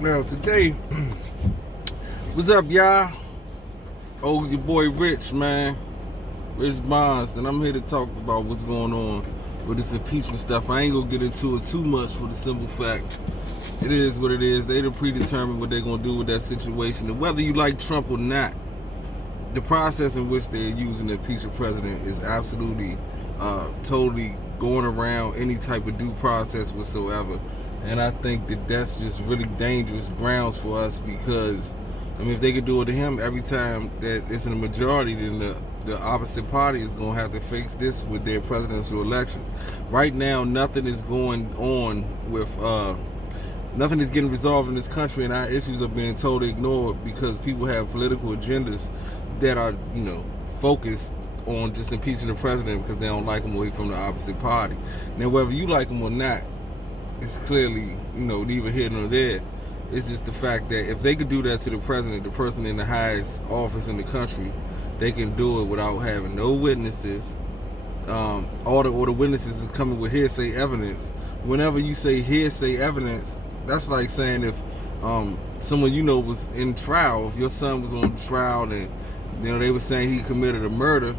Now today, what's up, y'all? Oh, your boy Rich, man, Rich Bonds, and I'm here to talk about what's going on with this impeachment stuff. I ain't gonna get into it too much for the simple fact it is what it is. They done predetermined what they're gonna do with that situation, and whether you like Trump or not, the process in which they're using to impeach a president is absolutely, totally going around any type of due process whatsoever. And I think that that's just really dangerous grounds for us because, I mean, if they could do it to him every time that it's in a majority, then the opposite party is going to have to face this with their presidential elections. Right now, nothing is going on with, nothing is getting resolved in this country, and our issues are being totally ignored because people have political agendas that are, focused on just impeaching the president because they don't like him or he's from the opposite party. Now, whether you like him or not, it's clearly, neither here nor there. It's just the fact that if they could do that to the president, the person in the highest office in the country, they can do it without having no witnesses. All the witnesses is coming with hearsay evidence. Whenever you say hearsay evidence, that's like saying if someone was in trial, if your son was on trial and they were saying he committed a murder,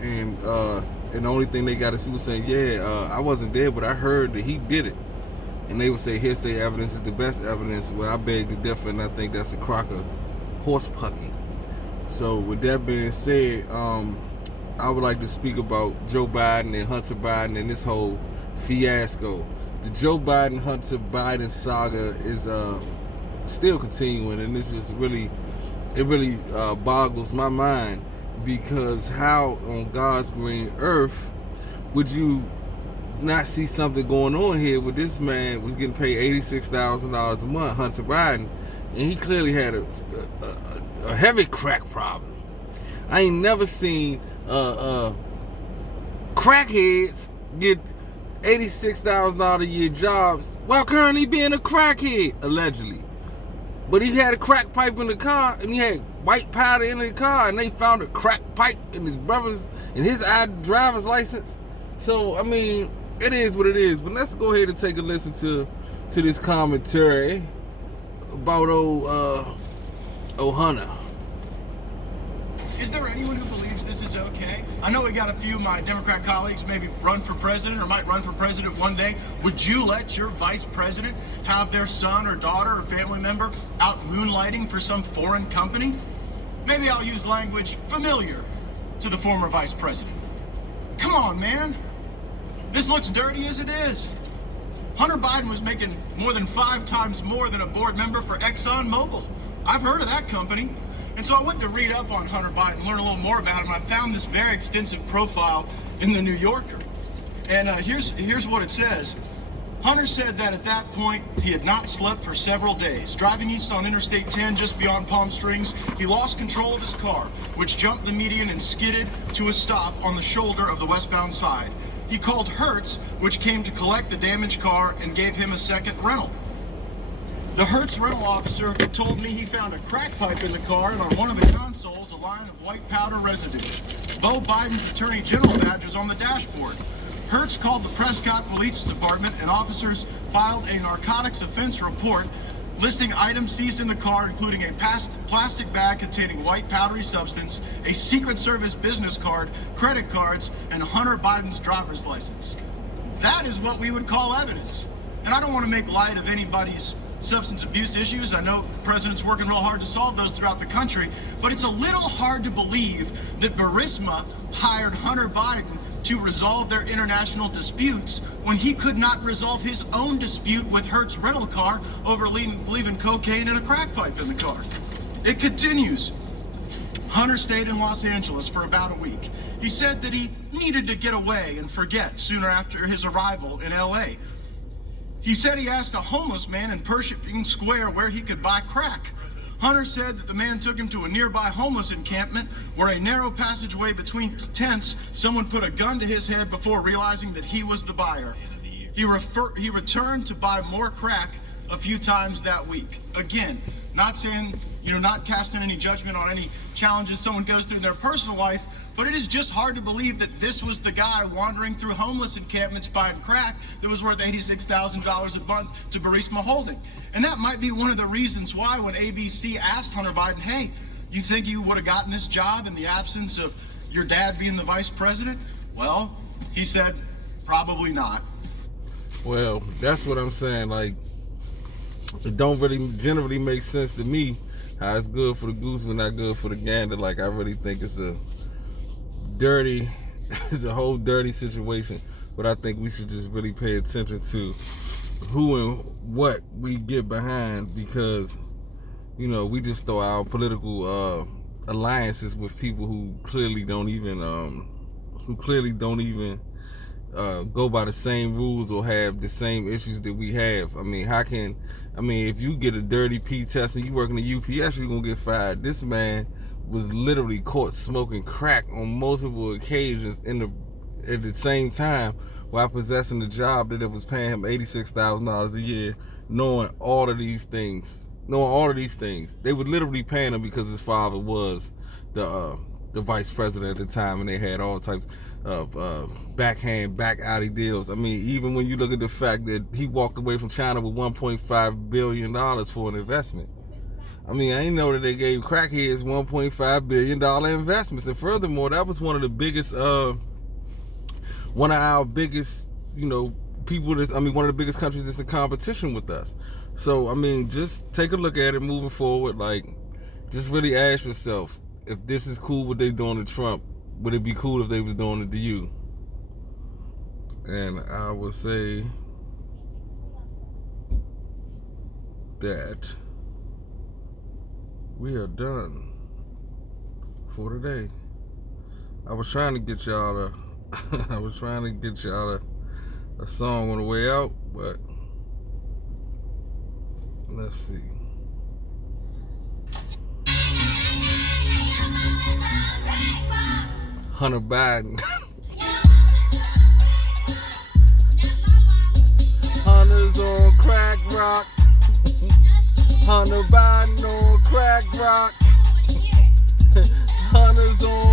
and the only thing they got is people saying, I wasn't there, but I heard that he did it. And they would say hearsay evidence is the best evidence. Well, I beg to differ, and I think that's a crock of horse pucky. So with that being said, I would like to speak about Joe Biden and Hunter Biden and this whole fiasco. The Joe Biden-Hunter Biden saga is still continuing, and this is really boggles my mind, because how on God's green earth would you not see something going on here where this man was getting paid $86,000 a month, Hunter Biden, and he clearly had a heavy crack problem. I ain't never seen crackheads get $86,000 a year jobs while currently being a crackhead, allegedly. But he had a crack pipe in the car, and he had white powder in the car, and they found a crack pipe in his driver's license. So, I mean, it is what it is. But let's go ahead and take a listen to this commentary about old Hunter. Is there anyone who believes this is okay? I know we got a few of my Democrat colleagues maybe run for president or might run for president one day. Would you let your vice president have their son or daughter or family member out moonlighting for some foreign company? Maybe I'll use language familiar to the former vice president. Come on, man. This looks dirty as it is. Hunter Biden was making more than 5 times more than a board member for ExxonMobil. I've heard of that company. And so I went to read up on Hunter Biden, learn a little more about him. I found this very extensive profile in the New Yorker. And here's what it says. Hunter said that at that point, he had not slept for several days. Driving east on Interstate 10 just beyond Palm Springs, he lost control of his car, which jumped the median and skidded to a stop on the shoulder of the westbound side. He called Hertz, which came to collect the damaged car and gave him a second rental. The Hertz rental officer told me he found a crack pipe in the car, and on one of the consoles, a line of white powder residue. Beau Biden's Attorney General badge was on the dashboard. Hertz called the Prescott Police Department, and officers filed a narcotics offense report listing items seized in the car, including a plastic bag containing white powdery substance, a Secret Service business card, credit cards, and Hunter Biden's driver's license. That is what we would call evidence. And I don't want to make light of anybody's substance abuse issues. I know the president's working real hard to solve those throughout the country, but it's a little hard to believe that Burisma hired Hunter Biden to resolve their international disputes when he could not resolve his own dispute with Hertz rental car over leaving cocaine and a crack pipe in the car. It continues. Hunter stayed in Los Angeles for about a week. He said that he needed to get away and forget sooner after his arrival in LA. He said he asked a homeless man in Pershing Square where he could buy crack. Hunter said that the man took him to a nearby homeless encampment where a narrow passageway between tents, someone put a gun to his head before realizing that he was the buyer. He returned to buy more crack a few times that week. Again, Not saying, not casting any judgment on any challenges someone goes through in their personal life, but it is just hard to believe that this was the guy wandering through homeless encampments buying crack that was worth $86,000 a month to Burisma Holding. And that might be one of the reasons why when ABC asked Hunter Biden, hey, you think you would have gotten this job in the absence of your dad being the vice president? Well, he said, probably not. Well, that's what I'm saying. Like, it don't really generally make sense to me how it's good for the goose but not good for the gander. Like, I really think it's a whole dirty situation. But I think we should just really pay attention to who and what we get behind, because, we just throw our political alliances with people who clearly don't even go by the same rules or have the same issues that we have. If you get a dirty P test and you work in the UPS, you're gonna get fired. This man was literally caught smoking crack on multiple occasions at the same time while possessing a job that it was paying him $86,000 a year, knowing all of these things. They were literally paying him because his father was the vice president at the time, and they had all types of backhand, back alley deals. Even when you look at the fact that he walked away from China with $1.5 billion for an investment. I didn't know that they gave crackheads $1.5 billion investments. And furthermore, that was one of our biggest, one of the biggest countries that's in competition with us. So, just take a look at it moving forward. Like, just really ask yourself, if this is cool what they doing to Trump, would it be cool if they was doing it to you? And I would say that we are done for today. I was trying to get y'all a song on the way out, but let's see. Hunter Biden. Hunter's on crack rock. Hunter Biden on crack rock. Hunter's on